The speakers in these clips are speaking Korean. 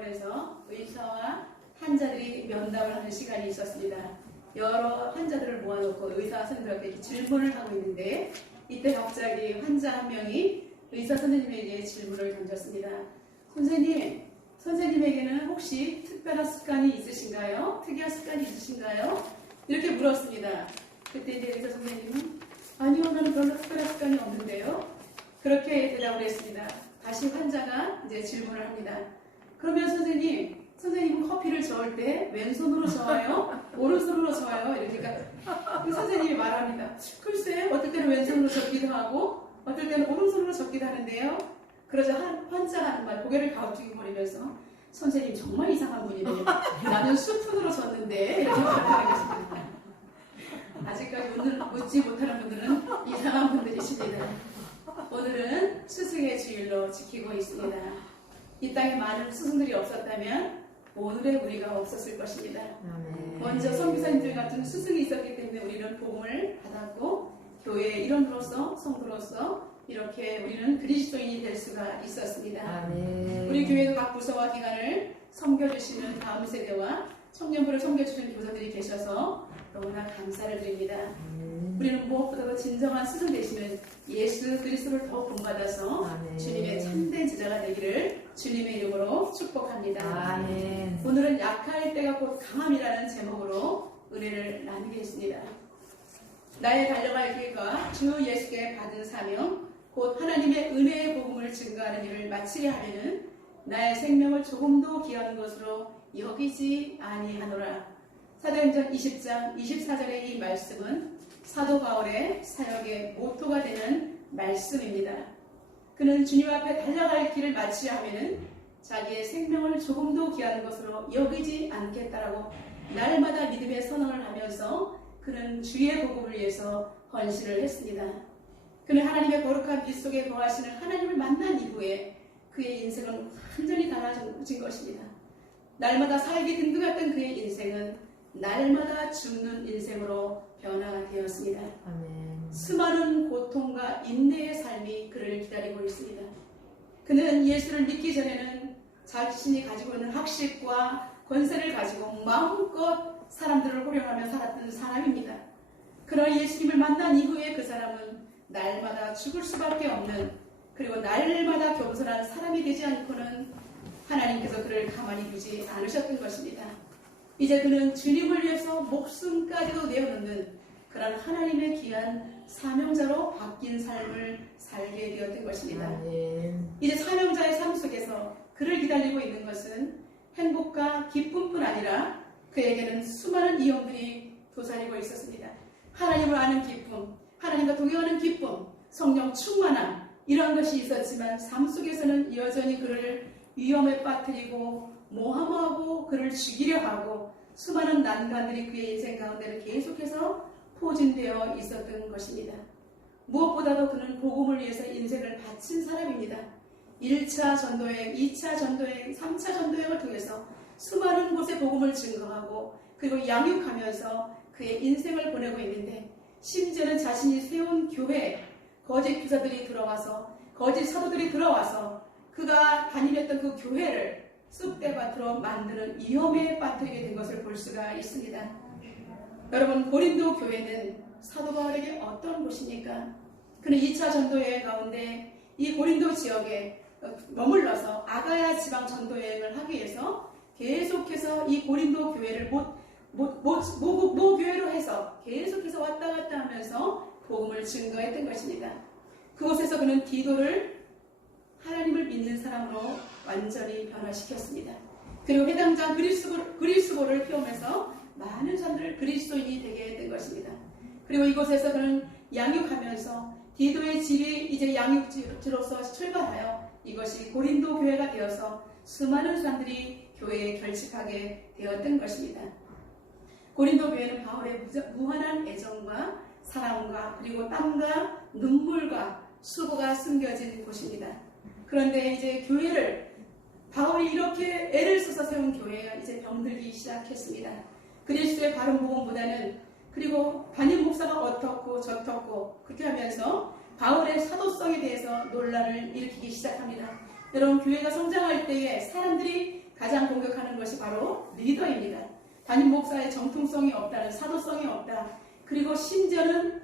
대학원에서 의사와 환자들이 면담을 하는 시간이 있었습니다. 여러 환자들을 모아놓고 의사 선생님들한테 이렇게 질문을 하고 있는데 이때 갑자기 환자 한 명이 의사 선생님에게 질문을 던졌습니다. 선생님에게는 혹시 특별한 습관이 있으신가요? 특이한 습관이 있으신가요? 이렇게 물었습니다. 그때 이제 의사 선생님은 아니요, 나는 별로 특별한 습관이 없는데요. 그렇게 대답을 했습니다. 다시 환자가 이제 질문을 합니다. 그러면 선생님은 커피를 저을 때 왼손으로 저어요? 오른손으로 저어요? 이러니까 그 선생님이 말합니다. 글쎄, 어떨 때는 왼손으로 적기도 하고 어떨 때는 오른손으로 적기도 하는데요. 그러자 환자가 하는 말, 고개를 가우뚱거리면서 선생님 정말 이상한 분이네. 나는 수푼으로 졌는데 이렇게 말하는 것입니다. 아직까지 묻지 못하는 분들은 이상한 분들이십니다. 오늘은 스승의 주일로 지키고 있습니다. 이 땅에 많은 스승들이 없었다면 오늘의 우리가 없었을 것입니다. 먼저 선교사님들 같은 스승이 있었기 때문에 우리는 복음을 받았고 교회의 일원으로서 성도로서 이렇게 우리는 그리스도인이 될 수가 있었습니다. 우리 교회도 각 부서와 기관을 섬겨주시는 다음 세대와 청년부를 섬겨주시는 교사들이 계셔서 너무나 감사를 드립니다. 우리는 무엇보다도 진정한 스승 되시는 예수 그리스도를 더 본받아서 주님의 참된 제자가 되기를 주님의 이름으로 축복합니다. 오늘은 약할 때가 곧 강함이라는 제목으로 은혜를 나누겠습니다. 나의 달려갈 길과 주 예수께 받은 사명 곧 하나님의 은혜의 복음을 증거하는 일을 마치게 하면은 나의 생명을 조금도 귀한 것으로 여기지 아니하노라. 사도행전 20장 24절의 이 말씀은 사도 바울의 사역의 모토가 되는 말씀입니다. 그는 주님 앞에 달려갈 길을 마치려 하면은 자기의 생명을 조금도 귀한 것으로 여기지 않겠다라고 날마다 믿음의 선언을 하면서 그는 주의 복음을 위해서 헌신을 했습니다. 그는 하나님의 거룩한 빛 속에 거하시는 하나님을 만난 이후에 그의 인생은 완전히 달라진 것입니다. 날마다 살기 힘들었던 그의 인생은 날마다 죽는 인생으로 변화가 되었습니다. 수많은 고통과 인내의 삶이 그를 기다리고 있습니다. 그는 예수를 믿기 전에는 자신이 가지고 있는 학식과 권세를 가지고 마음껏 사람들을 호령하며 살았던 사람입니다. 그러나 예수님을 만난 이후에 그 사람은 날마다 죽을 수밖에 없는 그리고 날마다 겸손한 사람이 되지 않고는 하나님께서 그를 가만히 두지 않으셨던 것입니다. 이제 그는 주님을 위해서 목숨까지도 내어놓는 그런 하나님의 귀한 사명자로 바뀐 삶을 살게 되었던 것입니다. 이제 사명자의 삶 속에서 그를 기다리고 있는 것은 행복과 기쁨뿐 아니라 그에게는 수많은 위험들이 도사리고 있었습니다. 하나님을 아는 기쁨, 하나님과 동행하는 기쁨, 성령 충만함 이런 것이 있었지만 삶 속에서는 여전히 그를 위험에 빠뜨리고 모함하고 그를 죽이려 하고 수많은 난관들이 그의 인생 가운데는 계속해서 포진되어 있었던 것입니다. 무엇보다도 그는 복음을 위해서 인생을 바친 사람입니다. 1차 전도여행, 2차 전도여행, 3차 전도여행을 통해서 수많은 곳에 복음을 증거하고 그리고 양육하면서 그의 인생을 보내고 있는데 심지어는 자신이 세운 교회에 거짓 교사들이 들어와서 거짓 사도들이 들어와서 그가 다니랬던 그 교회를 쑥대밭으로 만드는 위험에 빠뜨리게 된 것을 볼 수가 있습니다. 여러분, 고린도 교회는 사도 바울에게 어떤 곳입니까? 그는 2차 전도여행 가운데 이 고린도 지역에 머물러서 아가야 지방 전도여행을 하기 위해서 계속해서 이 고린도 교회를 모 교회로 해서 계속해서 왔다 갔다 하면서 복음을 증거했던 것입니다. 그곳에서 그는 디도를 하나님을 믿는 사람으로 완전히 변화시켰습니다. 그리고 해당장 그리스도를 피우면서 많은 사람들을 그리스도인이 되게 했던 것입니다. 그리고 이곳에서 그는 양육하면서 디도의 집이 이제 양육지로서 출발하여 이것이 고린도 교회가 되어서 수많은 사람들이 교회에 결집하게 되었던 것입니다. 고린도 교회는 바울의 무한한 애정과 사랑과 그리고 땀과 눈물과 수고가 숨겨진 곳입니다. 그런데 이제 교회를 바울이 이렇게 애를 써서 세운 교회가 이제 병들기 시작했습니다. 그리스도의 바른 복음보다는 그리고 담임 목사가 어떻고 저떻고 그렇게 하면서 바울의 사도성에 대해서 논란을 일으키기 시작합니다. 여러분, 교회가 성장할 때에 사람들이 가장 바로 리더입니다. 담임 목사의 정통성이 없다는, 사도성이 없다. 그리고 심지어는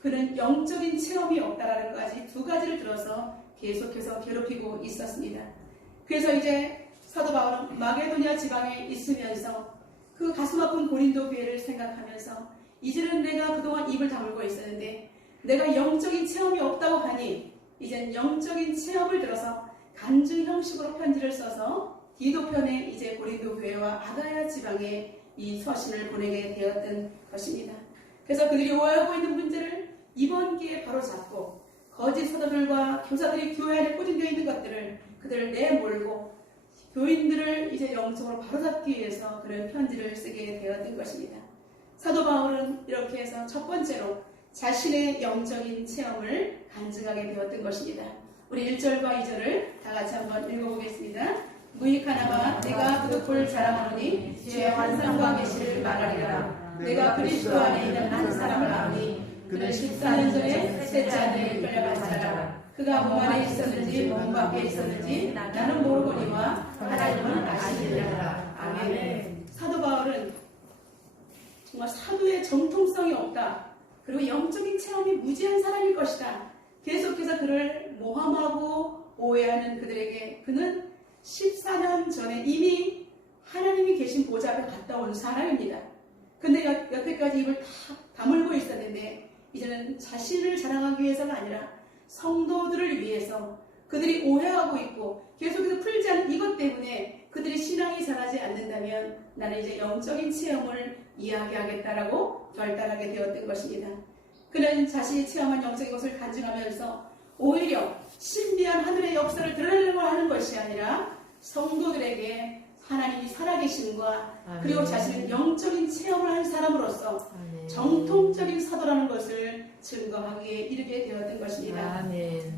그는 영적인 체험이 없다라는 것까지 두 가지를 들어서 계속해서 괴롭히고 있었습니다. 그래서 이제 사도 바울은 마게도냐 지방에 있으면서 그 가슴 아픈 고린도 교회를 생각하면서 이제는 내가 그동안 입을 다물고 있었는데 내가 영적인 체험이 없다고 하니 이젠 영적인 체험을 들어서 간증 형식으로 편지를 써서 디도편에 이제 고린도 교회와 아가야 지방에 이 서신을 보내게 되었던 것입니다. 그래서 그들이 오해하고 있는 문제를 이번 기회에 바로 잡고 거짓 사도들과 교사들이 교회 안에 포진되어 있는 것들을 그들을 내몰고 교인들을 이제 영적으로 바로잡기 위해서 그런 편지를 쓰게 되었던 것입니다. 사도 바울은 이렇게 해서 첫 번째로 자신의 영적인 체험을 간증하게 되었던 것입니다. 우리 1절과 2절을 다 같이 한번 읽어보겠습니다. 무익하나마 내가 그득볼 자랑하노니 주의 환상과 계시를 말하리라. 내가 그리스도 안에 있는 한 사람을 아니 그는 14년 전에 셋째 아들에 끌려간 자라. 그가 몸 안에 있었는지 몸 밖에 있었는지 나는 모르거니와 하나님은 아시느니라. 아멘. 사도 바울은 정말 사도의 정통성이 없다. 그리고 영적인 체험이 무지한 사람일 것이다. 계속해서 그를 모함하고 오해하는 그들에게 그는 14년 전에 이미 하나님이 계신 보좌 앞에 갔다 온 사람입니다. 근데 여태까지 입을 다 다물고 있었는데 이제는 자신을 자랑하기 위해서가 아니라 성도들을 위해서 그들이 오해하고 있고 계속해서 풀지 않은 이것 때문에 그들이 신앙이 자라지 않는다면 나는 이제 영적인 체험을 이야기하겠다라고 결단하게 되었던 것입니다. 그는 자신이 체험한 영적인 것을 간증하면서 오히려 신비한 하늘의 역사를 드러내려고 하는 것이 아니라 성도들에게 하나님이 살아계심과 그리고 자신은 영적인 체험을 한 사람으로서 정통적인 사도라는 것을 증거하기에 이르게 되었던 것입니다.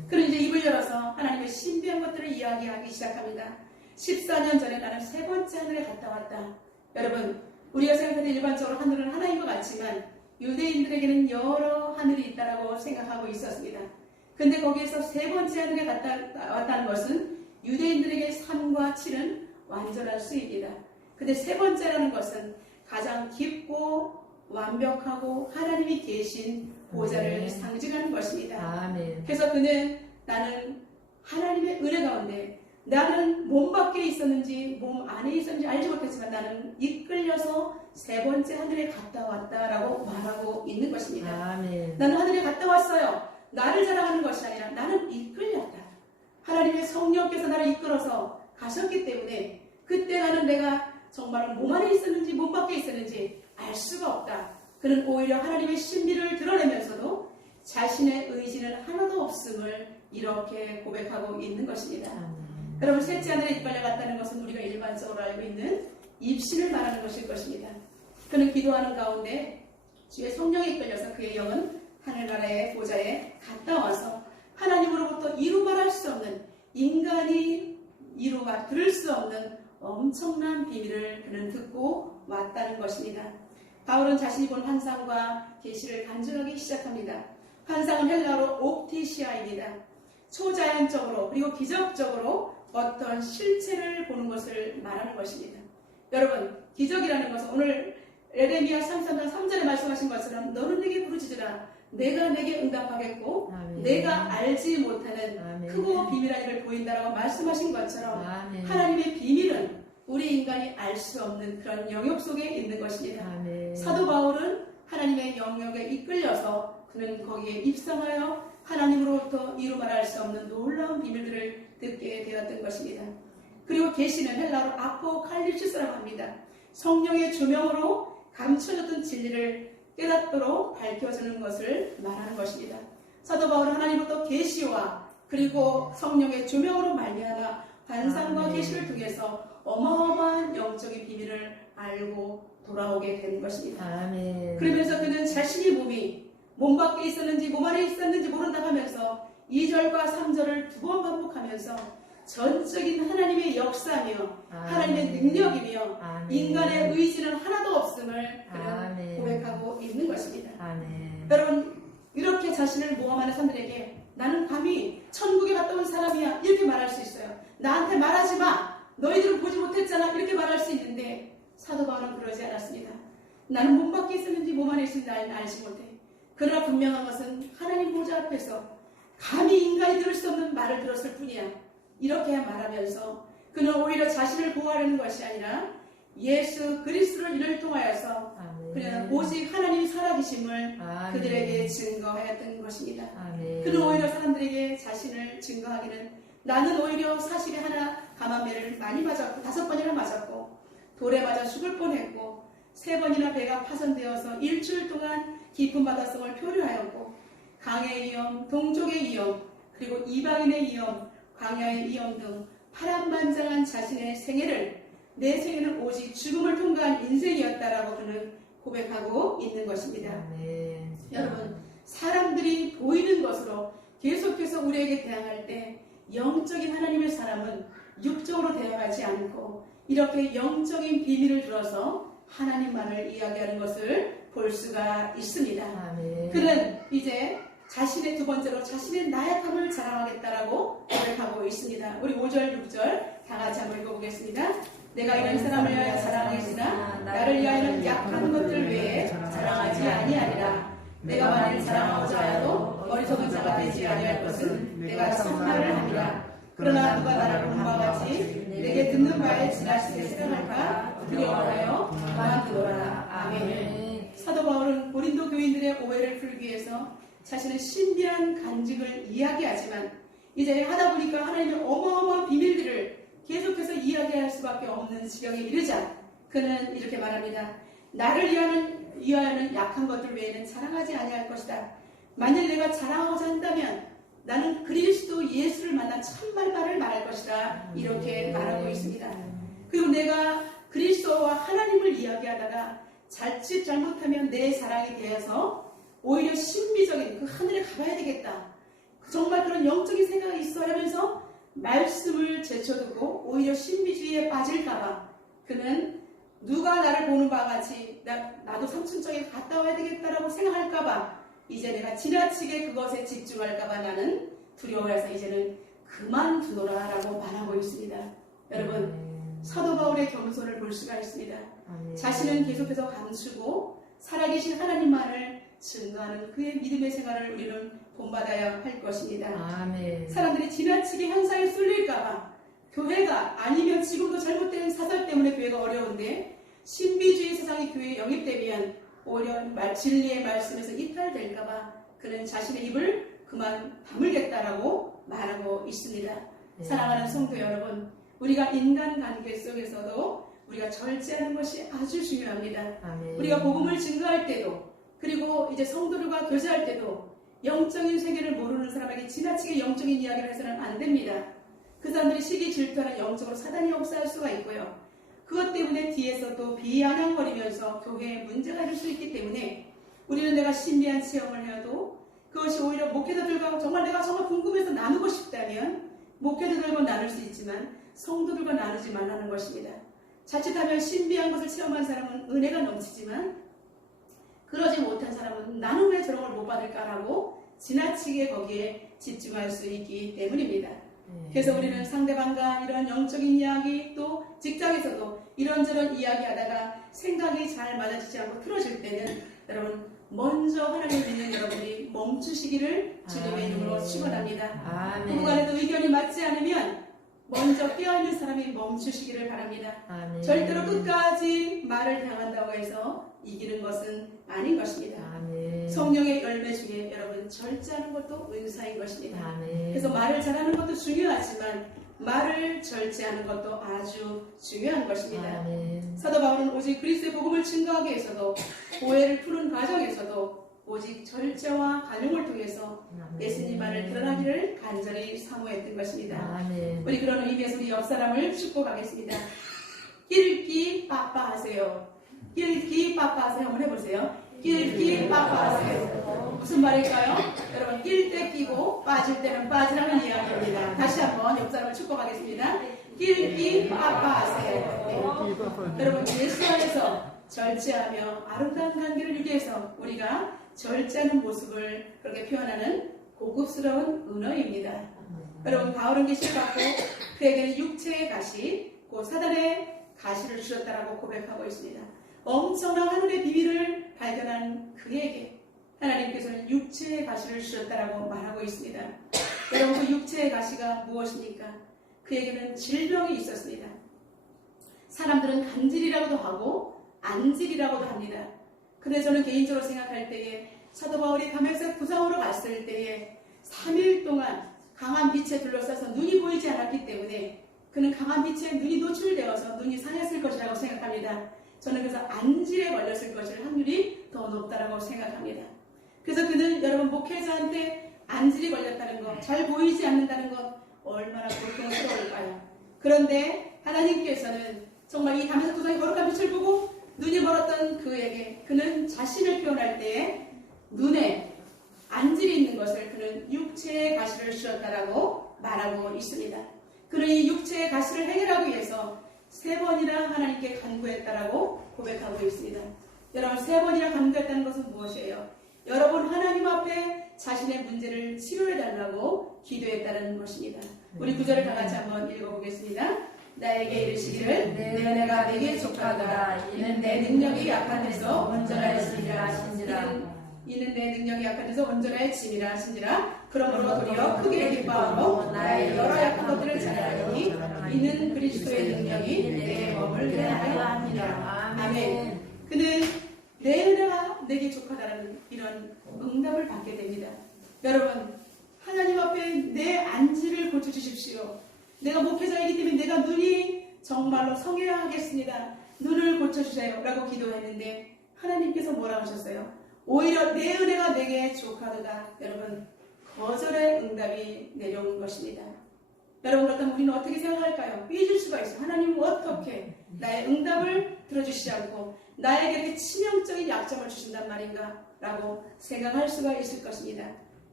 그는 이제 입을 열어서 하나님의 신비한 것들을 이야기하기 시작합니다. 14년 전에 나는 세 번째 하늘에 갔다 왔다. 여러분, 우리가 생각할 때 일반적으로 하늘은 하나인 것 같지만 유대인들에게는 여러 하늘이 있다고 생각하고 있었습니다. 근데 거기에서 세 번째 하늘에 갔다 왔다는 것은 유대인들에게 3과 7은 완전한 수입니다. 근데 세 번째라는 것은 가장 깊고 완벽하고 하나님이 계신 보좌를 상징하는 것입니다. 아멘. 그래서 그는 나는 하나님의 은혜 가운데 나는 몸 밖에 있었는지 몸 안에 있었는지 알지 못했지만 나는 이끌려서 세 번째 하늘에 갔다 왔다라고 말하고 있는 것입니다. 아멘. 나는 하늘에 갔다 왔어요. 나를 자랑하는 것이 아니라 나는 이끌렸다. 하나님의 성령께서 나를 이끌어서 가셨기 때문에 그때 나는 내가 정말 몸 안에 있었는지 몸 밖에 있었는지 알 수가 없다. 그는 오히려 하나님의 신비를 드러내면서도 자신의 의지는 하나도 없음을 이렇게 고백하고 있는 것입니다. 여러분, 셋째 하늘에 이끌려갔다는 것은 우리가 일반적으로 알고 있는 입신을 말하는 것일 것입니다. 그는 기도하는 가운데 주의 성령에 이끌려서 그의 영은 하늘나라의 보좌에 갔다 와서 하나님으로부터 이루 말할 수 없는 인간이 이루가 들을 수 없는 엄청난 비밀을 그는 듣고 왔다는 것입니다. 바울은 자신이 본 환상과 계시를 간증하기 시작합니다. 환상은 헬라어로 옵티시아입니다. 초자연적으로 그리고 기적적으로 어떤 실체를 보는 것을 말하는 것입니다. 여러분, 기적이라는 것은 오늘 에레미야 33장 3절에 말씀하신 것처럼 너는 내게 부르짖으라 내가 내게 응답하겠고 아멘. 내가 알지 못하는 아멘. 크고 비밀한 일을 보인다라고 말씀하신 것처럼 아멘. 하나님의 비밀은 우리 인간이 알 수 없는 그런 영역 속에 있는 것입니다. 아멘. 사도 바울은 하나님의 영역에 이끌려서 그는 거기에 입성하여 하나님으로부터 이루 말할 수 없는 놀라운 비밀들을 듣게 되었던 것입니다. 그리고 계시는 헬라어로 아포칼립시스라고 합니다. 성령의 조명으로 감춰졌던 진리를 깨닫도록 밝혀주는 것을 말하는 것입니다. 사도 바울은 하나님으로부터 계시와 그리고 성령의 조명으로 말미암아 환상과 계시를 통해서 어마어마한 영적인 비밀을 알고 돌아오게 된 것입니다. 아멘. 그러면서 그는 자신의 몸이 몸 밖에 있었는지 몸 안에 있었는지 모른다 하면서 2절과 3절을 두 번 반복하면서 전적인 하나님의 역사며 아멘. 하나님의 능력이며 아멘. 인간의 의지는 하나도 없음을 그는 고백하고 있는 것입니다. 아멘. 여러분, 이렇게 자신을 모함하는 사람들에게 나는 감히 천국에 갔다 온 사람이야 이렇게 말할 수 있어요. 나한테 말하지 마. 너희들은 보지 못했잖아 이렇게 말할 수 있는데 나는 몸 밖에 있었는지 몸 안에 있었는지 알지 못해. 그러나 분명한 것은 하나님 보좌 앞에서 감히 인간이 들을 수 없는 말을 들었을 뿐이야. 이렇게 말하면서 그는 오히려 자신을 보호하려는 것이 아니라 예수 그리스도를 이를 통하여서 그는 오직 하나님 살아계심을 그들에게 증거하였던 것입니다. 그는 오히려 사람들에게 자신을 증거하기는 나는 오히려 사실에 하나 감암매를 많이 맞았고 5번이나 맞았고 돌에 맞아 죽을 뻔했고 3번이나 배가 파손되어서 일주일 동안 깊은 바닷속을 표류하였고 강의 위험, 동족의 위험, 그리고 이방인의 위험, 광야의 위험 등 파란만장한 자신의 생애를 내 생애는 오직 죽음을 통과한 인생이었다라고 그는 고백하고 있는 것입니다. 여러분, 사람들이 보이는 것으로 계속해서 우리에게 대항할 때 영적인 하나님의 사람은 육적으로 대항하지 않고 이렇게 영적인 비밀을 들어서 하나님만을 이야기하는 것을 볼 수가 있습니다. 그는 이제 자신의 두 번째로 자신의 나약함을 자랑하겠다라고 고백하고 있습니다. 우리 5절, 6절 다 같이 한번 읽어보겠습니다. 내가 이런 사람을 위하여 자랑하겠으나 나를 위하여는 약한 것들 외에 자랑하지 아니하리라. 내가 만일 자랑하고자 하여도 어리석은 자가 되지 아니할 것은 내가 참말을 합니다. 그러나 누가 나를 본바 같이 내게 듣는 바에 지나치게 생각할까 두려워하여 그만두어라. 아멘. 사도 바울은 고린도 교인들의 오해를 풀기 위해서 자신의 신비한 간증을 이야기하지만 이제 하다 보니까 하나님의 어마어마한 비밀들을 계속해서 이야기할 수밖에 없는 지경에 이르자 그는 이렇게 말합니다. 나를 위하여는 약한 것들 외에는 자랑하지 아니할 것이다. 만일 내가 자랑하고자 한다면 나는 그리스도 예수를 만난 참말말을 말할 것이다. 이렇게 말하고 있습니다. 그리고 내가 그리스도와 하나님을 이야기하다가 자칫 잘못하면 내 사랑이 되어서 오히려 신비적인 그 하늘에 가봐야 되겠다. 정말 그런 영적인 생각이 있어 하면서 말씀을 제쳐두고 오히려 신비주의에 빠질까봐 그는 누가 나를 보는 바와 같이 나도 삼층정에 갔다 와야 되겠다라고 생각할까봐 이제 내가 지나치게 그것에 집중할까봐 나는 두려워해서 이제는 그만두노라라고 말하고 있습니다. 여러분 사도 바울의 겸손을 볼 수가 있습니다. 자신은 계속해서 감추고 살아계신 하나님만을 증거하는 그의 믿음의 생활을 우리는 본받아야 할 것입니다. 사람들이 지나치게 현상에 쏠릴까봐 교회가 아니면 지금도 잘못된 사설 때문에 교회가 어려운데 신비주의 세상이 교회에 영입되면 오히려 진리의 말씀에서 이탈될까봐 그는 자신의 입을 그만 다물겠다라고 말하고 있습니다. 사랑하는 성도 여러분, 우리가 인간관계 속에서도 우리가 절제하는 것이 아주 중요합니다. 우리가 복음을 증거할 때도 그리고 이제 성도들과 교제할 때도 영적인 세계를 모르는 사람에게 지나치게 영적인 이야기를 해서는 안 됩니다. 그 사람들이 시기 질투하는 영적으로 사단이 역사할 수가 있고요. 그것 때문에 뒤에서 또 비아냥거리면서 교회에 문제가 될 수 있기 때문에 우리는 내가 신비한 체험을 해도 그것이 오히려 목회자들과 정말 내가 정말 궁금해서 나누고 싶다면 목회자들과 나눌 수 있지만 성도들과 나누지 말라는 것입니다. 자칫하면 신비한 것을 체험한 사람은 은혜가 넘치지만 그러지 못한 사람은 나는 왜 저런 걸 못 받을까라고 지나치게 거기에 집중할 수 있기 때문입니다. 그래서 우리는 상대방과 이런 영적인 이야기 또 직장에서도 이런저런 이야기하다가 생각이 잘 맞아지지 않고 틀어질 때는 여러분 먼저 하나님을 믿는 여러분이 멈추시기를 주님의 이름으로 축원합니다. 누구간에도 의견이 맞지 않으면 먼저 깨어있는 사람이 멈추시기를 바랍니다. 절대로 끝까지 말을 당한다고 해서 이기는 것은 아닌 것입니다. 성령의 열매 중에 여러분 절제하는 것도 은사인 것입니다. 그래서 말을 잘하는 것도 중요하지만 말을 절제하는 것도 아주 중요한 것입니다. 사도 바울은 오직 그리스도의 복음을 증거하기 위해서도 오해를 푸는 과정에서도 오직 절제와 간용을 통해서 예수님만을 드러나기를 간절히 사모했던 것입니다. 우리 그런 의미에서 우리 옆 사람을 축복하겠습니다. 낄기 빠빠하세요. 낄기 빠빠하세요. 한번 해보세요. 낄기 빠빠하세요. 무슨 말일까요? 여러분 낄 때 끼고 빠질 때는 빠지라는 이야기입니다. 다시 한번 옆 사람을 축복하겠습니다. 낄기 빠빠하세요. 여러분 예수 안에서 절제하며 아름다운 관계를 유지해서 우리가 절제하는 모습을 그렇게 표현하는 고급스러운 은어입니다. 여러분 바울은 계시를 받고 그에게는 육체의 가시, 곧 사단의 가시를 주셨다라고 고백하고 있습니다. 엄청난 하늘의 비밀을 발견한 그에게 하나님께서는 육체의 가시를 주셨다라고 말하고 있습니다. 여러분, 그 육체의 가시가 무엇입니까? 그에게는 질병이 있었습니다. 사람들은 간질이라고도 하고 안질이라고도 합니다. 근데 저는 개인적으로 생각할 때에 사도 바울이 다메섹 도상으로 갔을 때에 3일 동안 강한 빛에 둘러싸서 눈이 보이지 않았기 때문에 그는 강한 빛에 눈이 노출되어서 눈이 상했을 것이라고 생각합니다. 저는 그래서 안질에 걸렸을 것일 확률이 더 높다라고 생각합니다. 그래서 그는 여러분 목회자한테 안질이 걸렸다는 것, 잘 보이지 않는다는 것 얼마나 고통스러울까요? 그런데 하나님께서는 정말 이 다메섹 도상의 거룩한 빛을 보고 눈이 멀었던 그에게 그는 자신을 표현할 때에 눈에 안질이 있는 것을 그는 육체의 가시를 주셨다라고 말하고 있습니다. 그는 이 육체의 가시를 해결하기 위해서 3번이나 하나님께 간구했다라고 고백하고 있습니다. 여러분, 3번이나 간구했다는 것은 무엇이에요? 여러분, 하나님 앞에 자신의 문제를 치료해달라고 기도했다는 것입니다. 우리 구절을 다 같이 한번 읽어보겠습니다. 나에게 이르시기를 내 은혜가 내게 족하더라. 이는 내 능력이 약한 데서 온전하였으리라 하신지라. 이는 내 능력이 약한 데서 온전하였으리라 하신지라. 그러므로 도리어 크게 기뻐하고 나의 여러 약한 것들을 잘하리니 이는 그리스도의 능력이 내게 머물게 하려 함이라. 아멘. 그는 내 은혜가 내게 족하다라는 이런 응답을 받게 됩니다. 여러분, 하나님 앞에 내 안지를 고쳐주십시오. 내가 목회자이기 때문에 내가 눈이 정말로 성해야 하겠습니다. 눈을 고쳐주세요 라고 기도했는데 하나님께서 뭐라고 하셨어요? 오히려 내 은혜가 내게 족하도다. 여러분, 거절의 응답이 내려온 것입니다. 여러분, 그렇다면 우리는 어떻게 생각할까요? 삐질 수가 있어요. 하나님은 어떻게 나의 응답을 들어주시지 않고 나에게 이렇게 치명적인 약점을 주신단 말인가? 라고 생각할 수가 있을 것입니다.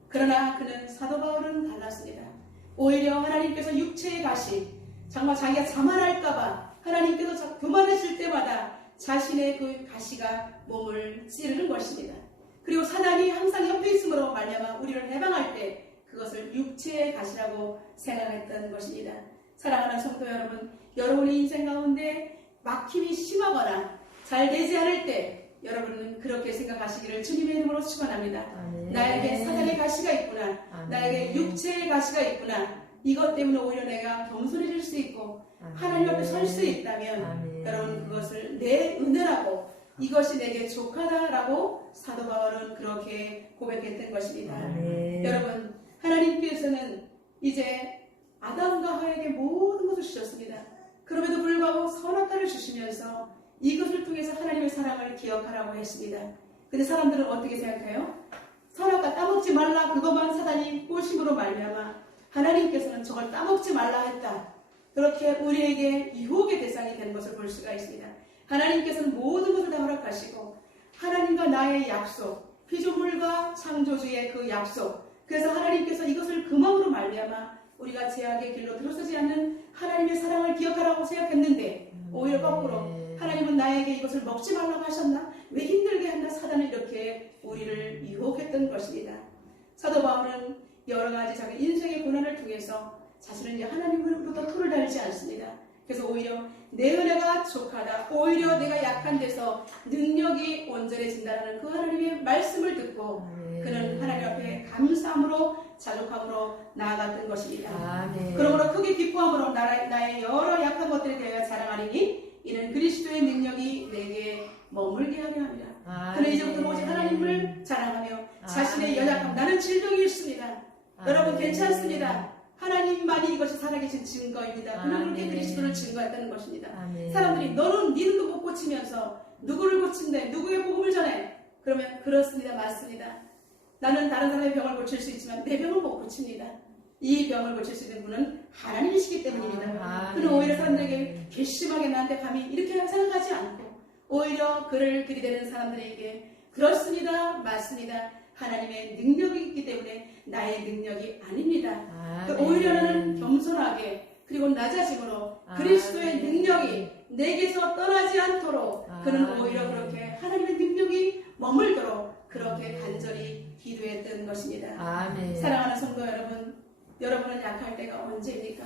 그러나 그는 사도 바울은 달랐습니다. 오히려 하나님께서 육체의 가시, 정말 자기가 자만할까봐 하나님께서 교만하실 때마다 자신의 그 가시가 몸을 찌르는 것입니다. 그리고 사단이 항상 옆에 있음으로 말미암아 우리를 해방할 때 그것을 육체의 가시라고 생각했던 것입니다. 사랑하는 성도 여러분, 여러분의 인생 가운데 막힘이 심하거나 잘 되지 않을 때 여러분은 그렇게 생각하시기를 주님의 이름으로 축원합니다. 나에게 사단의 가시가 있구나. 나에게 육체의 가시가 있구나. 이것 때문에 오히려 내가 겸손해질 수 있고 하나님 앞에 설 수 있다면 여러분, 그것을 내 은혜라고, 이것이 내게 족하다라고 사도 바울은 그렇게 고백했던 것입니다. 여러분, 하나님께서는 이제 아담과 하와에게 모든 것을 주셨습니다. 그럼에도 불구하고 선악과를 주시면서 이것을 통해서 하나님의 사랑을 기억하라고 했습니다. 근데 사람들은 어떻게 생각해요? 선악과 따먹지 말라, 그것만 사단이 꼬심으로 말미암아 하나님께서는 저걸 따먹지 말라 했다. 그렇게 우리에게 유혹의 대상이 되는 것을 볼 수가 있습니다. 하나님께서는 모든 것을 다 허락하시고 하나님과 나의 약속, 피조물과 창조주의 그 약속, 그래서 하나님께서 이것을 금함으로 말미암아 우리가 제약의 길로 들어서지 않는 하나님의 사랑을 기억하라고 생각했는데 오히려 거꾸로 하나님은 나에게 이것을 먹지 말라고 하셨나? 왜 힘들게 했나? 사단은 이렇게 우리를 유혹했던 것입니다. 사도 바울은 여러 가지 자기 인생의 고난을 통해서 자신은 이제 하나님으로부터 토를 달지 않습니다. 그래서 오히려 내 은혜가 족하다, 오히려 내가 약한 데서 능력이 온전해진다는 그 하나님의 말씀을 듣고 그는 하나님 앞에 감사함으로 자족함으로 나아갔던 것입니다. 그러므로 크게 기뻐함으로 나의 여러 약한 것들에 대하여 자랑하리니 이는 그리스도의 능력이 내게 머물게 하려 합니다. 그는 이제부터 오직 하나님을 자랑하며 자신의 연약함, 나는 질병이 있습니다. 여러분, 괜찮습니다. 하나님만이 이것이 살아계신 증거입니다. 그는 그렇게 그리스도를 증거했다는 것입니다. 사람들이 너는 네 눈도 못 고치면서 누구를 고친대, 누구의 복음을 전해? 그러면 그렇습니다. 맞습니다. 나는 다른 사람의 병을 고칠 수 있지만 내 병을 못 고칩니다. 이 병을 고칠 수 있는 분은 하나님이시기 때문입니다. 그는 오히려 사람들에게 괘씸하게 나한테 감히 이렇게 생각하지 않고 오히려 그를 들이대는 사람들에게 그렇습니다. 맞습니다. 하나님의 능력이 있기 때문에 나의 능력이 아닙니다. 오히려 나는 겸손하게 그리고 낮아짐으로 그리스도의 능력이 내게서 떠나지 않도록 그는 오히려 그렇게 하나님의 능력이 머물도록 그렇게 간절히 기도했던 것입니다. 사랑하는 성도 여러분, 여러분은 약할 때가 언제입니까?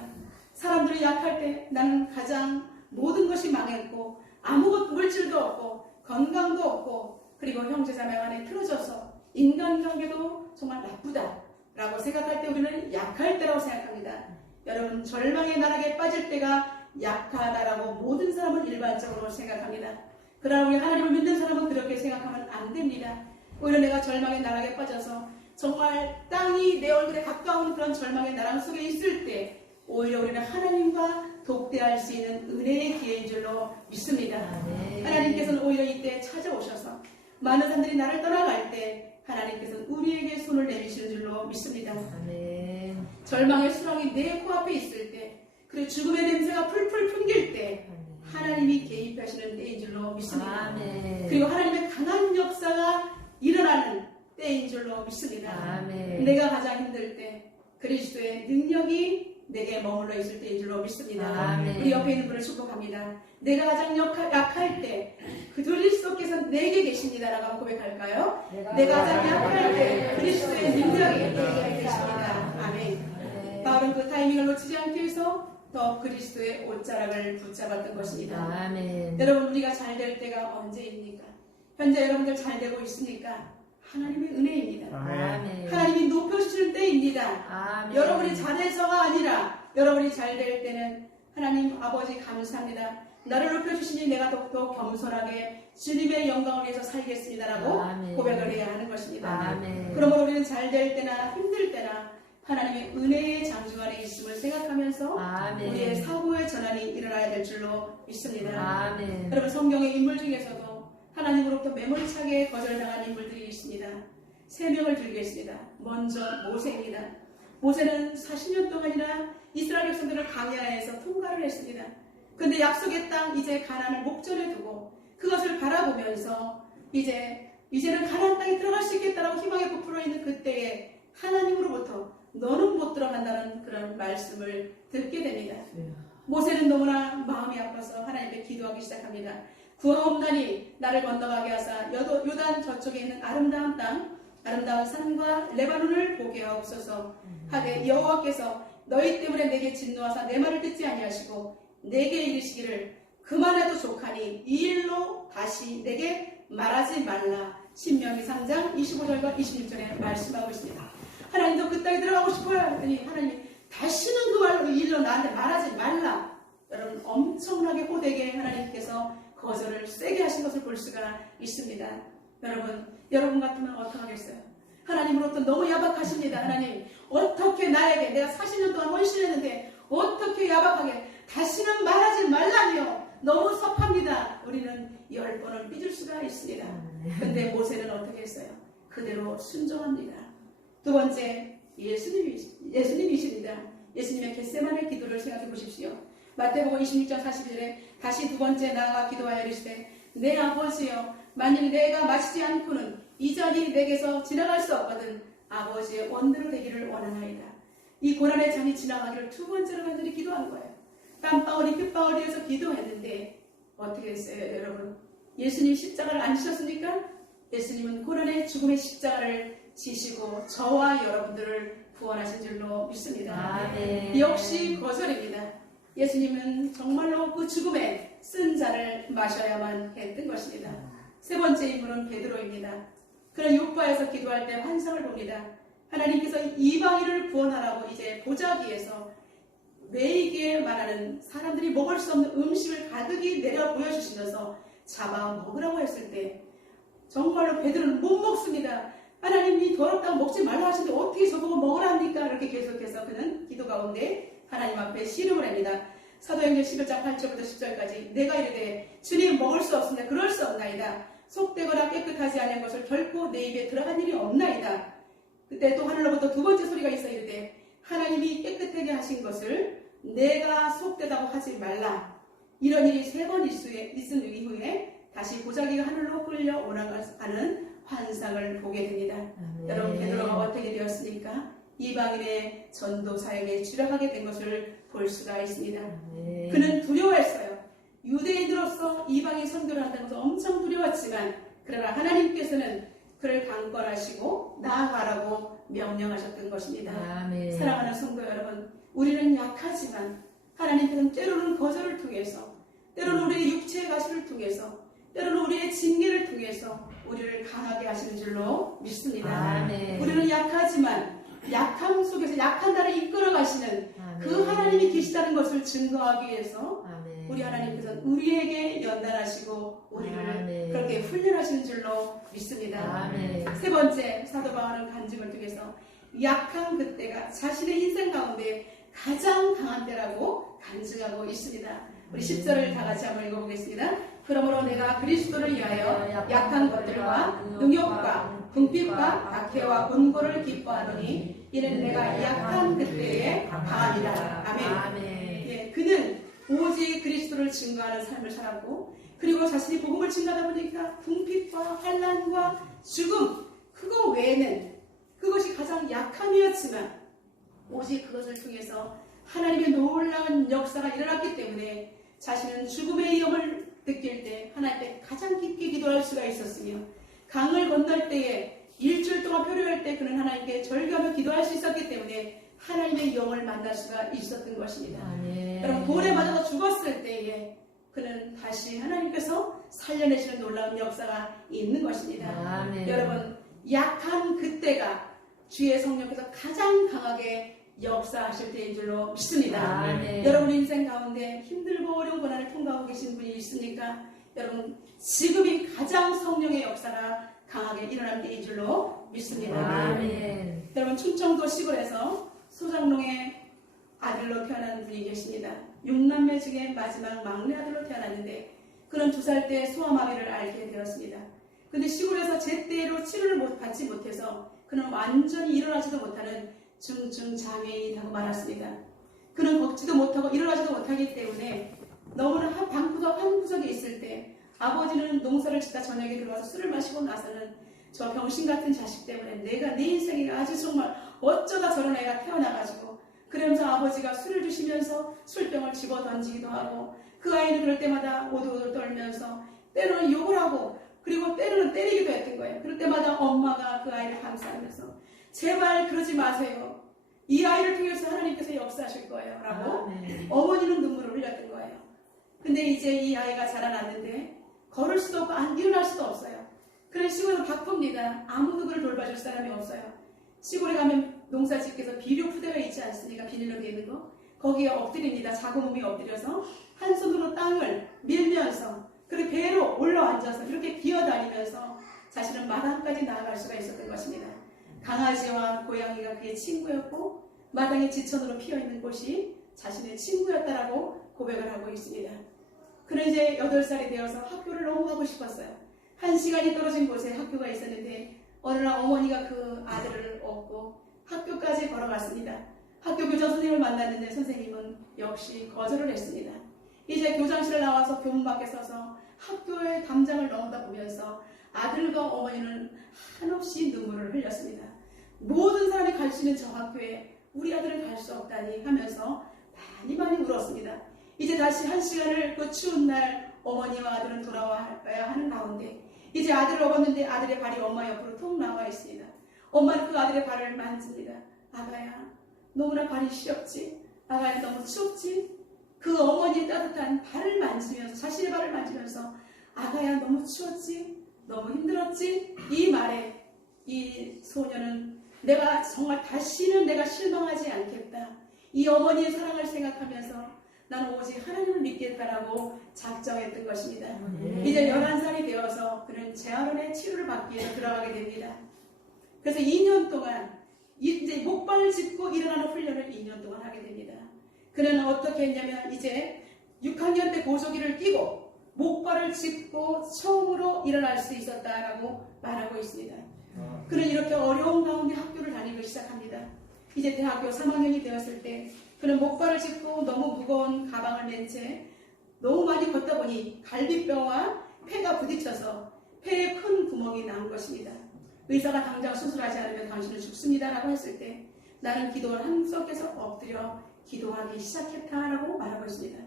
사람들이 약할 때 나는 가장 모든 것이 망했고 아무것도 물질도 없고 건강도 없고 그리고 형제자매 간에 틀어져서 인간관계도 정말 나쁘다라고 생각할 때 우리는 약할 때라고 생각합니다. 여러분 절망의 나락에 빠질 때가 약하다라고 모든 사람은 일반적으로 생각합니다. 그러나 우리 하나님을 믿는 사람은 그렇게 생각하면 안 됩니다. 오히려 내가 절망의 나락에 빠져서 정말 땅이 내 얼굴에 가까운 그런 절망의 나락 속에 있을 때 오히려 우리는 하나님과 독대할 수 있는 은혜의 기회인 줄로 믿습니다. 하나님께서는 오히려 이때 찾아오셔서 많은 사람들이 나를 떠나갈 때 하나님께서는 우리에게 손을 내미시는 줄로 믿습니다. 절망의 수렁이 내 코앞에 있을 때 그리고 죽음의 냄새가 풀풀 풍길 때 하나님이 개입하시는 때인 줄로 믿습니다. 그리고 하나님의 강한 역사가 일어나는 때인 줄로 믿습니다. 내가 가장 힘들 때 그리스도의 능력이 내게 머물러 있을 때인 줄로 믿습니다. 우리 옆에 있는 분을 축복합니다. 내가 가장 약할 때 그 그리스도께서 내게 계십니다라고 고백할까요? 내가 가장 약할 때 그리스도의 능력이 내게 계십니다. 아멘. 바울은 그 타이밍을 놓치지 않기 위해서 더 그리스도의 옷자락을 붙잡았던 것입니다. 여러분 우리가 잘 될 때가 언제입니까? 현재 여러분들 잘 되고 있습니까? 하나님의 은혜입니다. 하나님이 높여주시는 때입니다. 여러분이 잘해서가 아니라 여러분이 잘 될 때는 하나님 아버지 감사합니다. 나를 높여주시니 내가 더욱더 겸손하게 주님의 영광을 위해서 살겠습니다라고 고백을 해야 하는 것입니다. 그러므로 우리는 잘 될 때나 힘들 때나 하나님의 은혜의 장중 안에 있음을 생각하면서 우리의 사고의 전환이 일어나야 될 줄로 믿습니다. 여러분 성경의 인물 중에서도 하나님으로부터 매몰차게 거절당한 인물들이 있습니다. 3명을 들겠습니다. 먼저 모세입니다. 모세는 40년 동안이나 이스라엘 백성들을 광야에서 통과를 했습니다. 그런데 약속의 땅 이제 가나안을 목전에 두고 그것을 바라보면서 이제는 가나안 땅에 들어갈 수 있겠다라고 희망에 부풀어 있는 그때에 하나님으로부터 너는 못 들어간다는 그런 말씀을 듣게 됩니다. 모세는 너무나 마음이 아파서 하나님께 기도하기 시작합니다. 구하옵나니 나를 건너가게 하사 요단 저쪽에 있는 아름다운 땅 아름다운 산과 레바논을 보게 하옵소서 하되 여호와께서 너희 때문에 내게 진노하사 내 말을 듣지 아니하시고 내게 이르시기를 그만해도 족하니 이 일로 다시 내게 말하지 말라. 신명기 3장 25절과 26절에 말씀하고 있습니다. 하나님도 그 땅에 들어가고 싶어요 했더니 하나님이 다시는 그 말로 이 일로 나한테 말하지 말라. 여러분 엄청나게 호되게 하나님께서 거절을 세게 하신 것을 볼 수가 있습니다. 여러분 같으면 어떡하겠어요? 하나님으로부터 너무 야박하십니다. 하나님 어떻게 나에게 내가 40년 동안 헌신했는데 어떻게 야박하게 다시는 말하지 말라며 너무 섭합니다. 우리는 10번을 삐질 수가 있습니다. 근데 모세는 어떻게 했어요? 그대로 순종합니다. 두 번째 예수님이십니다. 예수님의 겟세마네 기도를 생각해 보십시오. 마태복음 26장 41절에 다시 두 번째 나아가 기도하여 이르시되 내 아버지여 만일 내가 마치지 않고는 이 잔이 내게서 지나갈 수 없거든 아버지의 원대로 되기를 원하나이다. 이 고난의 잔이 지나가기를 두 번째로 간절히 기도한 거예요. 땀방울이 핏방울이 되어서 기도했는데 어떻게 했어요 여러분? 예수님 십자가를 안 지셨습니까? 예수님은 고난의 죽음의 십자가를 지시고 저와 여러분들을 구원하신 줄로 믿습니다. 역시 거절입니다. 예수님은 정말로 그 죽음에 쓴 잔을 마셔야만 했던 것입니다. 세 번째 인물은 베드로입니다. 그는 요파에서 기도할 때 환상을 봅니다. 하나님께서 이방인을 구원하라고 이제 보자기에서 매이기에 말하는 사람들이 먹을 수 없는 음식을 가득히 내려 보여주시면서 잡아 먹으라고 했을 때 정말로 베드로는 못 먹습니다. 하나님이 더럽다고 먹지 말라 하시는데 어떻게 저보고 먹으랍니까? 이렇게 계속해서 그는 기도 가운데 하나님 앞에 씨름을 합니다. 사도행전 11장 8절부터 10절까지 내가 이르되 주님 먹을 수 없습니다. 그럴 수 없나이다. 속되거나 깨끗하지 않은 것을 결코 내 입에 들어간 일이 없나이다. 그때 또 하늘로부터 두 번째 소리가 있어 이르되 하나님이 깨끗하게 하신 것을 내가 속되다고 하지 말라. 이런 일이 3번 있은 이후에 다시 보자기가 하늘로 끌려 올라가는 환상을 보게 됩니다. 여러분 베드로가 어떻게 되었습니까? 이방인의 전도 사역에 주력하게 된 것을 볼 수가 있습니다. 그는 두려워했어요. 유대인으로서 이방인 선교를 한다는 것은 엄청 두려웠지만 그러나 하나님께서는 그를 강권하시고 나아가라고 명령하셨던 것입니다. 사랑하는 성도 여러분, 우리는 약하지만 하나님께서는 때로는 거절을 통해서 때로는 우리의 육체의 가시를 통해서 때로는 우리의 징계를 통해서 우리를 강하게 하시는 줄로 믿습니다. 아멘. 우리는 약하지만 약함 속에서 약한 나를 이끌어 가시는 아멘. 그 하나님이 계시다는 것을 증거하기 위해서 아멘. 우리 하나님께서 우리에게 연단하시고 우리를 아멘. 그렇게 훈련하시는 줄로 믿습니다. 아멘. 세 번째, 사도 바울은 간증을 통해서 약한 그때가 자신의 인생 가운데 가장 강한 때라고 간증하고 있습니다. 우리 10절을 다 같이 한번 읽어보겠습니다. 그러므로 내가 그리스도를 위하여 약한 것들과 능욕과 궁핍과 박해와 곤고를 기뻐하노니 이는 내가 약한 그때에 강하니라. 아멘. 예, 그는 오직 그리스도를 증거하는 삶을 살았고, 그리고 자신이 복음을 증거하다 보니까 궁핍과 환난과 죽음, 그거 외에는 그것이 가장 약함이었지만 오직 그것을 통해서 하나님의 놀라운 역사가 일어났기 때문에 자신은 죽음의 위험을 느낄 때 하나님께 가장 깊게 기도할 수가 있었으며, 강을 건널 때에 일주일 동안 표류할 때 그는 하나님께 절규하며 기도할 수 있었기 때문에 하나님의 영을 만날 수가 있었던 것입니다. 아멘. 여러분, 돌에 맞아서 죽었을 때에 그는 다시 하나님께서 살려내시는 놀라운 역사가 있는 것입니다. 아멘. 여러분, 약한 그때가 주의 성령께서 가장 강하게 역사하실 때인 줄로 믿습니다. 아멘. 여러분 인생 가운데 힘들고 어려운 고난을 통과하고 계신 분이 있습니까? 여러분, 지금이 가장 성령의 역사가 강하게 일어난 때인 줄로 믿습니다. 아멘. 여러분, 충청도 시골에서 소장농의 아들로 태어난 분이 계십니다. 6남매 중에 마지막 막내 아들로 태어났는데 그는 2살 때 소아마비를 앓게 되었습니다. 근데 시골에서 제때로 치료를 받지 못해서 그는 완전히 일어나지도 못하는 중증 장애인이 되고 말았습니다. 그는 걷지도 못하고 일어나지도 못하기 때문에 너무나 한 구석에 있을 때 아버지는 농사를 짓다 저녁에 들어와서 술을 마시고 나서는 저 병신 같은 자식 때문에 내 인생이 아주 정말 어쩌다 저런 애가 태어나가지고, 그러면서 아버지가 술을 주시면서 술병을 집어 던지기도 하고, 그 아이는 그럴 때마다 오돌오돌 떨면서 때로는 욕을 하고, 그리고 때로는 때리기도 했던 거예요. 그럴 때마다 엄마가 그 아이를 감싸면서 제발 그러지 마세요. 이 아이를 통해서 하나님께서 역사하실 거예요. 라고 어머니는 눈물을 흘렸던 거예요. 근데 이제 이 아이가 자라났는데 걸을 수도 없고 일어날 수도 없어요. 그래서 시골은 바쁩니다. 아무도 그를 돌봐줄 사람이 없어요. 시골에 가면 농사짓기에서 비료 푸대가 있지 않습니까? 비닐로 되어 있는 거. 거기에 엎드립니다. 자고 몸이 엎드려서 한 손으로 땅을 밀면서 그리고 배로 올라앉아서 이렇게 기어다니면서 자신은 마당까지 나아갈 수가 있었던 것입니다. 강아지와 고양이가 그의 친구였고 마당에 지천으로 피어있는 곳이 자신의 친구였다라고 고백을 하고 있습니다. 그는 이제 8살이 되어서 학교를 너무 가고 싶었어요. 1시간이 떨어진 곳에 학교가 있었는데 어느 날 어머니가 그 아들을 얻고 학교까지 걸어갔습니다. 학교 교장 선생님을 만났는데 선생님은 역시 거절을 했습니다. 이제 교장실을 나와서 교문 밖에 서서 학교의 담장을 넘어다 보면서 아들과 어머니는 한없이 눈물을 흘렸습니다. 모든 사람이 갈 수 있는 저 학교에 우리 아들은 갈 수 없다니 하면서 많이 울었습니다. 이제 다시 1시간을 그 추운 날 어머니와 아들은 돌아와야 하는 가운데 이제 아들을 얻었는데 아들의 발이 엄마 옆으로 통 나와 있습니다. 엄마는 그 아들의 발을 만집니다. 아가야, 너무나 발이 시렵지? 아가야, 너무 추웠지? 그 어머니의 따뜻한 발을 만지면서, 자신의 발을 만지면서 아가야, 너무 추웠지? 너무 힘들었지? 이 말에 이 소녀는 내가 정말 다시는 내가 실망하지 않겠다. 이 어머니의 사랑을 생각하면서 나는 오직 하나님을 믿겠다라고 작정했던 것입니다. 이제 11살이 되어서 그는 재활원의 치료를 받기 위해서 들어가게 됩니다. 그래서 2년 동안 이제 목발을 짚고 일어나는 훈련을 2년 동안 하게 됩니다. 그는 어떻게 했냐면 이제 6학년 때 보조기를 끼고 목발을 짚고 처음으로 일어날 수 있었다라고 말하고 있습니다. 그는 이렇게 어려운 가운데 학교를 다니기 시작합니다. 이제 대학교 3학년이 되었을 때 그는 목발을 짚고 너무 무거운 가방을 맨 채 너무 많이 걷다 보니 갈비뼈와 폐가 부딪혀서 폐에 큰 구멍이 난 것입니다. 의사가 당장 수술하지 않으면 당신은 죽습니다라고 했을 때 나는 기도를 한석에서 엎드려 기도하기 시작했다라고 말하고 있습니다.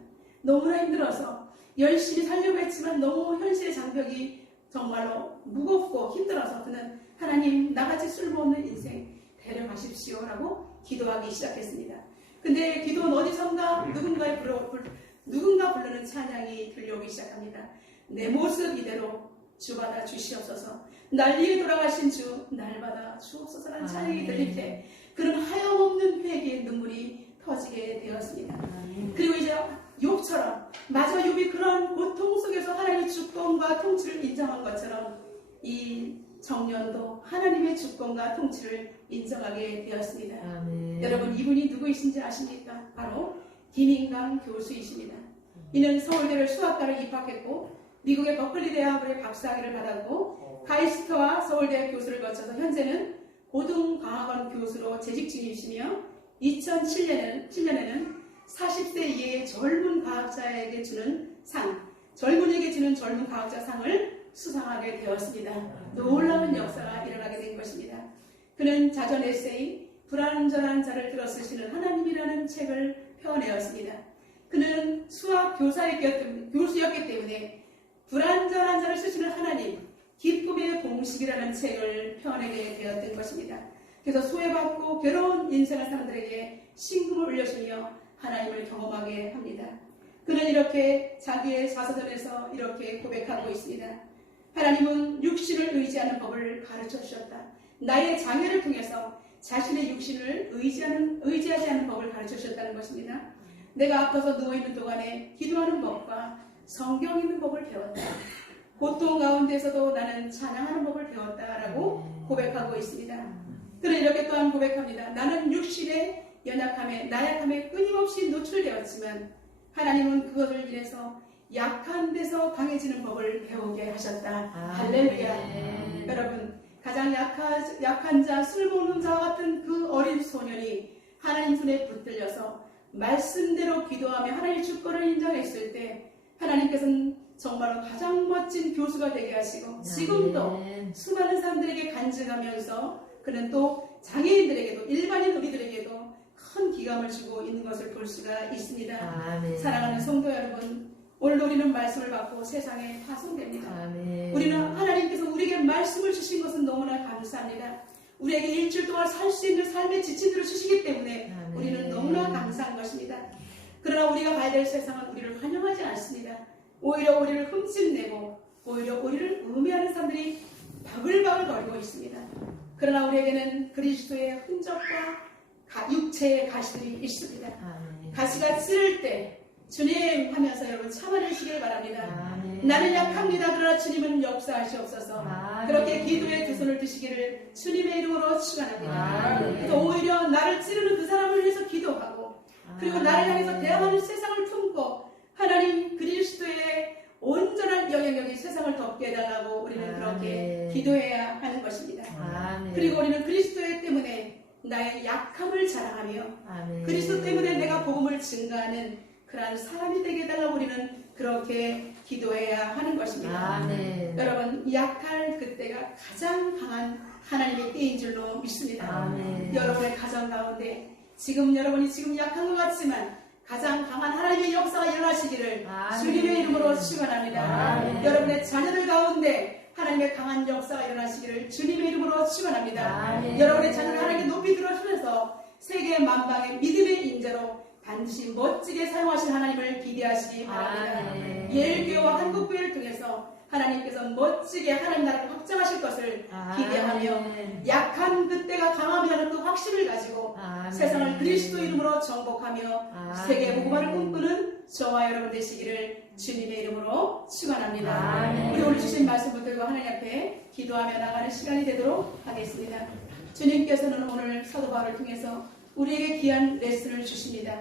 너무나 힘들어서 열심히 살려고 했지만 너무 현실의 장벽이 정말로 무겁고 힘들어서 그는 하나님, 나같이 쓸모없는 인생 데려가십시오라고 기도하기 시작했습니다. 근데 기도는 어디선가 누군가 부르는 찬양이 들려오기 시작합니다. 내 모습 이대로 주 받아 주시옵소서. 날 위해 돌아가신 주 날 받아 주옵소서라는 찬양이 들릴 때 그런 하염없는 회개의 눈물이 터지게 되었습니다. 그리고 이제 욥처럼 마지막 욥이 그런 고통 속에서 하나님의 주권과 통치를 인정한 것처럼 이 청년도 하나님의 주권과 통치를 인정하게 되었습니다. 여러분 이분이 누구이신지 아십니까? 바로 김인강 교수이십니다. 이는 서울대를 수학과를 입학했고 미국의 버클리 대학의 박사학위를 받았고 카이스트와 서울대 교수를 거쳐서 현재는 고등과학원 교수로 재직 중이시며 2007년에는 40세 이하의 젊은 과학자에게 주는 상, 젊은이에게 주는 젊은 과학자 상을 수상하게 되었습니다. 놀라운 역사가 일어나게 된 것입니다. 그는 자전 에세이 불완전한 자를 들어 쓰시는 하나님이라는 책을 펴내었습니다. 그는 수학 교수였기 때문에 불완전한 자를 쓰시는 하나님, 기쁨의 공식이라는 책을 펴내게 되었던 것입니다. 그래서 소외받고 괴로운 인생을 사람들에게 신금을 울려주며 하나님을 경험하게 합니다. 그는 이렇게 자기의 자서전에서 이렇게 고백하고 있습니다. 하나님은 육신을 의지하는 법을 가르쳐 주셨다. 나의 장애를 통해서 자신의 육신을 의지하지 않는 법을 가르쳐 주셨다는 것입니다. 내가 아파서 누워있는 동안에 기도하는 법과 성경 읽는 법을 배웠다. 고통 가운데서도 나는 찬양하는 법을 배웠다라고 고백하고 있습니다. 그는 이렇게 또한 고백합니다. 나는 육신의 연약함에 나약함에 끊임없이 노출되었지만 하나님은 그것을 인해서 약한 데서 강해지는 법을 배우게 하셨다. 할렐루야. 여러분 가장 약한 자, 술 먹는 자와 같은 그 어린 소년이 하나님 손에 붙들려서 말씀대로 기도하며 하나님의 주권을 인정했을 때 하나님께서는 정말로 가장 멋진 교수가 되게 하시고 지금도 수많은 사람들에게 간증하면서 그는 또 장애인들에게도 일반인 우리들에게도 큰 기감을 주고 있는 것을 볼 수가 있습니다. 사랑하는 성도 여러분, 오늘 우리는 말씀을 받고 세상에 파송됩니다. 우리는 하나님께서 우리에게 말씀을 주신 것은 너무나 감사합니다. 우리에게 일주일 동안 살 수 있는 삶의 지침들을 주시기 때문에 우리는 너무나 감사한 것입니다. 그러나 우리가 가야 될 세상은 우리를 환영하지 않습니다. 오히려 우리를 흠집내고 오히려 우리를 음해하는 사람들이 바글바글 거리고 있습니다. 그러나 우리에게는 그리스도의 흔적과 육체의 가시들이 있습니다. 가시가 찌를 때 주님 하면서 여러분 참아주시길 바랍니다. 나는 약합니다. 그러나 주님은 역사하시옵소서. 그렇게 기도의 두 손을 드시기를 주님의 이름으로 축원합니다. 그래서 오히려 나를 찌르는 그 사람을 위해서 기도하고 그리고 나를 향해서 대항하는 세상을 품고 하나님 그리스도의 온전한 영향력이 세상을 덮게 해달라고 우리는 그렇게 기도해야 하는 것입니다. 그리고 우리는 그리스도의 때문에 나의 약함을 자랑하며 그리스도 때문에 내가 복음을 증가하는 그러한 사람이 되게 해달라고 우리는 그렇게 기도해야 하는 것입니다. 여러분 약할 그때가 가장 강한 하나님의 때인 줄로 믿습니다. 여러분의 가정 가운데 지금 여러분이 지금 약한 것 같지만 가장 강한 하나님의 역사가 일어나시기를 주님의 이름으로 축원합니다. 여러분의 자녀들 가운데 하나님의 강한 역사가 일어나시기를 주님의 이름으로 축원합니다. 여러분의 자녀를 하나님께 높이 들어주면서 세계 만방의 믿음의 인재로 반드시 멋지게 사용하신 하나님을 기대하시기 바랍니다. 예일교회와 한국교회를 통해서 하나님께서 멋지게 하나님 나라를 확장하실 것을 기대하며 약한 그때가 강함이라는 그 확신을 가지고 세상을 그리스도 이름으로 정복하며 세계 복음화를 꿈꾸는 저와 여러분 되시기를 주님의 이름으로 축원합니다. 우리 오늘 주신 말씀 붙들고 하나님 앞에 기도하며 나가는 시간이 되도록 하겠습니다. 주님께서는 오늘 사도 바울을 통해서 우리에게 귀한 레슨을 주십니다.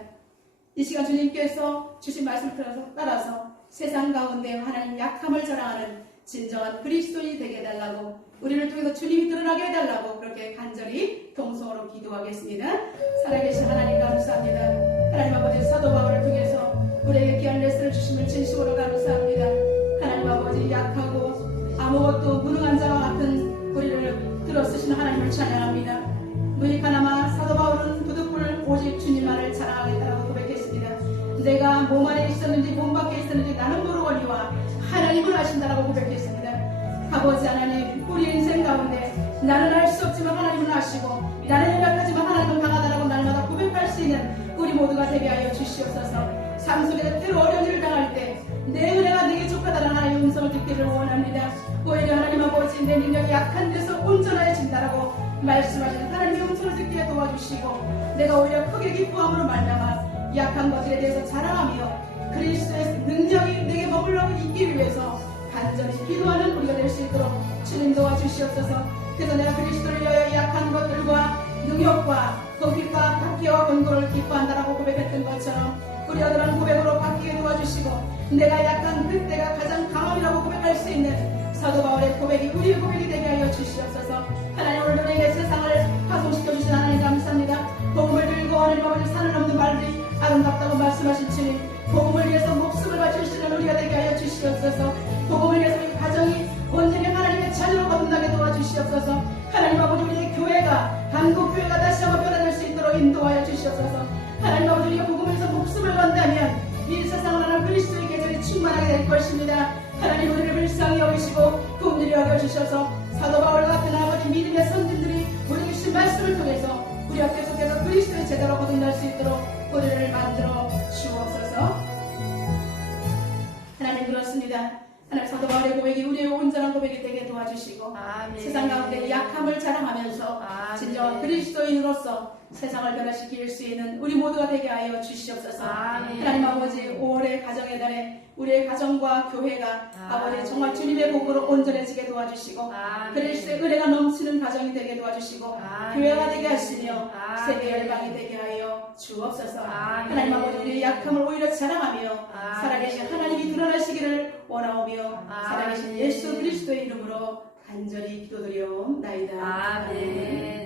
이 시간 주님께서 주신 말씀을 따라서 세상 가운데 하나님 약함을 자랑하는 진정한 그리스도인이 되게 해달라고 우리를 통해서 주님이 드러나게 해달라고 그렇게 간절히 동성으로 기도하겠습니다. 살아계신 하나님 감사합니다. 하나님 아버지 사도 바울을 통해서 우리에게 귀한 레슨을 주심을 진심으로 감사합니다. 하나님 아버지 약하고 아무것도 무능한 자와 같은 우리를 들어쓰시는 하나님을 찬양합니다. 무익하나마 사도 바울은 부득불 오직 주님만을 자랑하겠다라고 고백했습니다. 내가 몸 안에 있었는지 몸 밖에 있었는지 나는 모르거니와 하나님을 아신다라고 고백했습니다. 아버지 하나님 우리 인생 가운데 나는 알 수 없지만 하나님은 아시고 나는 연약하지만 하나님은 강하다라고 날마다 고백할 수 있는 우리 모두가 되게 하여 주시옵소서. 삶 속에 때로 어려운 일을 당할 때 내 은혜가 내게 족하다는 하나님의 음성을 당신 내 능력이 약한 데서 온전해진다라고 말씀하시는 하나님의 음성을 듣게 도와주시고 내가 오히려 크게 기뻐함으로 말미암아 약한 것들에 대해서 자랑하며 그리스도의 능력이 내게 머물러 있기 위해서 간절히 기도하는 우리가 될 수 있도록 주님 도와주시옵소서. 그래서 내가 그리스도를 위하여 약한 것들과 능력과 confit과 각기와 권고를 기뻐한다라고 고백했던 것처럼 우리가 그런 고백으로 바뀌게 도와주시고 내가 약한 그때가 가장 강함이라고 고백할 수 있는 사도 바울의 고백이 우리의 고백이 되게 하여 주시옵소서. 하나님 오늘도 내게 세상을 파송시켜 주신 하나님 감사합니다. 복음을 들고 하나님 아버지 산을 넘는 말들이 아름답다고 말씀하신 주님, 복음을 위해서 목숨을 바치시는 우리가 되게 하여 주시옵소서. 복음을 위해서 우리 가정이 온전히 하나님의 자녀로 거듭나게 도와주시옵소서. 하나님 아버지 우리의 교회가 한국 교회가 다시 한번 변화될 수 있도록 인도하여 주시옵소서. 하나님 아버지 우리가 복음에서 목숨을 건다면 이 세상을 하는 그리스도의 계절이 충만하게 될 것입니다. 하나님 우리를 불쌍히 여기시고 긍휼히 여겨주셔서 사도 바울 같은 아버지 믿음의 선진들이 우리에게 주신 말씀을 통해서 우리가 계속해서 그리스도의 제자로 거듭날 수 있도록 우리를 만들어 주옵소서. 하나님 그렇습니다. 하나님 사도 바울의 고백이 우리의 온전한 고백이 되게 도와주시고 아멘. 세상 가운데 약함을 자랑하면서 아멘. 진정한 그리스도인으로서 세상을 변화시킬 수 있는 우리 모두가 되게 하여 주시옵소서. 아멘. 하나님 아버지 올해 가정의 달에 우리의 가정과 교회가 아버지 정말 주님의 복으로 온전해지게 도와주시고 아멘. 그리스도의 은혜가 넘치는 가정이 되게 도와주시고 아멘. 교회가 되게 하시며 아멘. 세계 열방이 되게 하여 주옵소서. 아멘. 하나님 아버지 우리의 약함을 오히려 자랑하며 아멘. 살아계신 하나님이 드러나시기를 원하오며 아멘. 살아계신 예수 그리스도의 이름으로 간절히 기도드려옵나이다. 아멘.